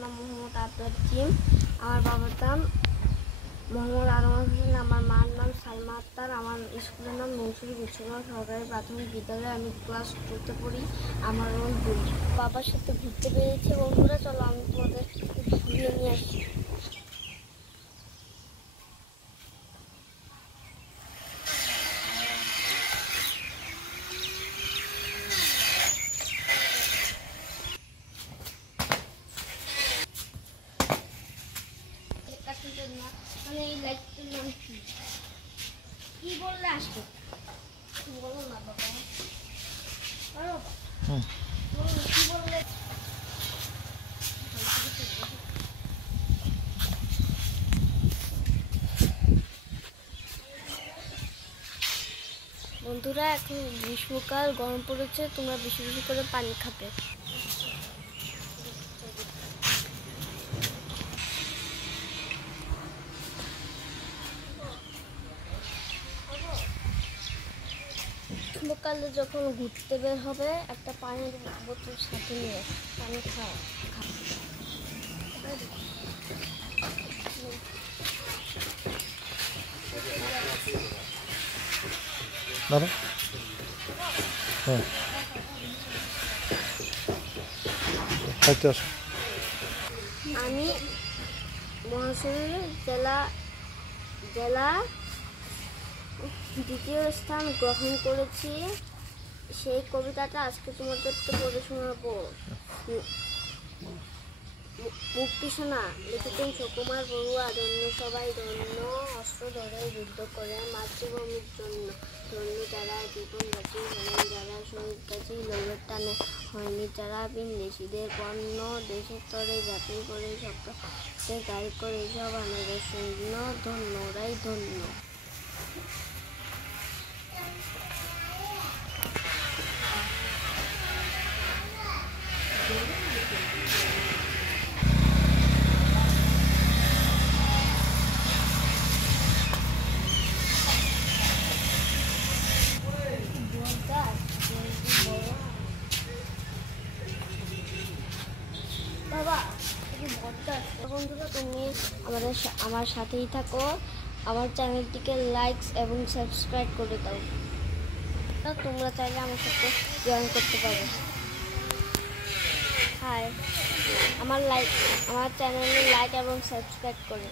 নাম মোহাম্মদ আব্দুল জিম। আমার বাবার নাম মোহাম্মদ আনোয়ার হোসেন। আমার মার নাম সালমা আক্তার। আমার স্কুলের নাম মনসুরি গুচ্ছগাঁও সরকারি প্রাথমিক বিদ্যালয়ে। আমি ক্লাস 2-তে পড়ি। আমার রোল বুড়ি। বাবার সাথে ঘুরতে পেরেছে বন্ধুরা, চলো আমি তোমাদের ঘুরিয়ে নিয়ে আসি। এই লাইটটার নাম কি বললে আসবে? বলো না বাবা, কি বললে? বন্ধুরা, এখন গ্রীষ্মকাল, গরম পড়েছে, তোমরা বেশি বেশি করে পানি খাবে। গ্রীষ্মকালে যখন ঘুরতে বের হবে, একটা পানির বোতল সাথে নিয়ে পানি খাও। আমি মহাশূন্য জেলা দ্বিতীয় স্থান গ্রহণ করেছি। সেই কবিতাটা আজকে তোমাদেরকে পড়ে শোনাবো। মুক্তি সোনা লিখেছেন সুকুমার বড়ুয়া। ধন্য সবাই ধন্য, অস্ত্র ধরে যুদ্ধ করে মাতৃভূমির জন্য। ধন্য যারা জীবন বাঁচি, ধন্য যারা শহীদ গাছি, লোভের টানে হয়নি যারা বিদেশিদের পণ্য। দেশের তরে জাতি করে সপ্তাহে গাড়ি করে সব আমাদের সৈন্য। ধন্য ওরাই ধন্য। বন্ধুরা, তুমি আমার সাথেই থাকো। আমার চ্যানেলটিকে লাইক এবং সাবস্ক্রাইব করে দাও। তোমরা চাইলে আমার সাথে জয়েন করতে পারো। হাই, আমার চ্যানেলে লাইক এবং সাবস্ক্রাইব করে